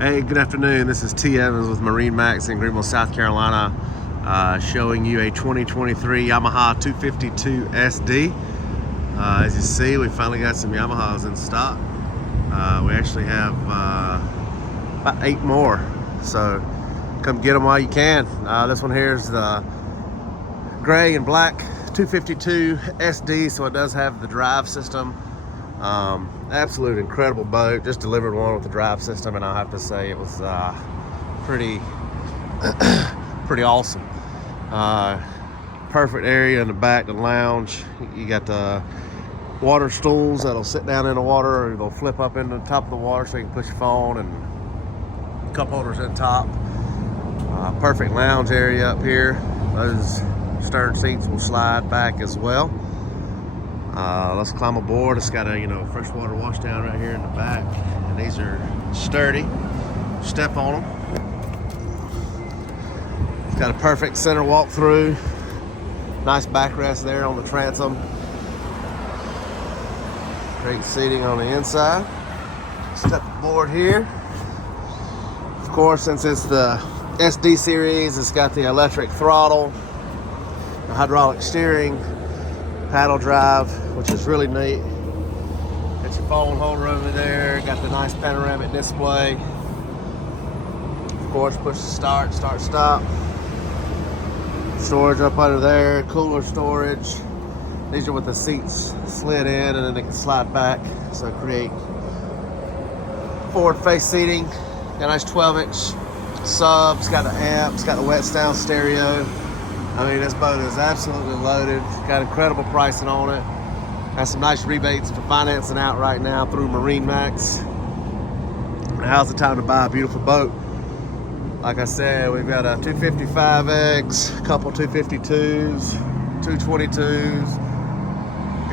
Hey, good afternoon. This is T. Evans with MarineMax in Greenville, South Carolina, showing you a 2023 Yamaha 252SD. As you see, we finally got some Yamahas in stock. We actually have about 8 more, so come get them while you can. This one here is the gray and black 252 SD, so it does have the drive system. Absolute incredible boat. Just delivered one with the drive system, and I have to say it was pretty awesome. Perfect area in the back, the lounge. You got the water stools that'll sit down in the water, or they'll flip up into the top of the water so you can push your phone, and cup holders in top. Perfect lounge area up here. Those stern seats will slide back as well. Let's climb aboard. It's got a freshwater wash down right here in the back, and these are sturdy. Step on them. It's got a perfect center walk through. Nice backrest there on the transom. Great seating on the inside. Step aboard here. Of course, since it's the SD series, it's got the electric throttle, the hydraulic steering, paddle drive, which is really neat. Got your phone holder over there, got the nice panoramic display. Of course, push the start, stop. Storage up under there, cooler storage. These are with the seats slid in, and then they can slide back, so create forward face seating. Got a nice 12-inch sub, it's got the amp, it's got the wet sound stereo. I mean, this boat is absolutely loaded. Got incredible pricing on it. Got some nice rebates for financing out right now through MarineMax. Now's the time to buy a beautiful boat. Like I said, we've got a 255X, a couple 252s, 222s.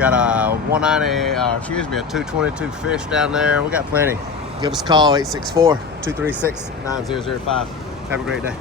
Got a 222 fish down there. We got plenty. Give us a call, 864-236-9005. Have a great day.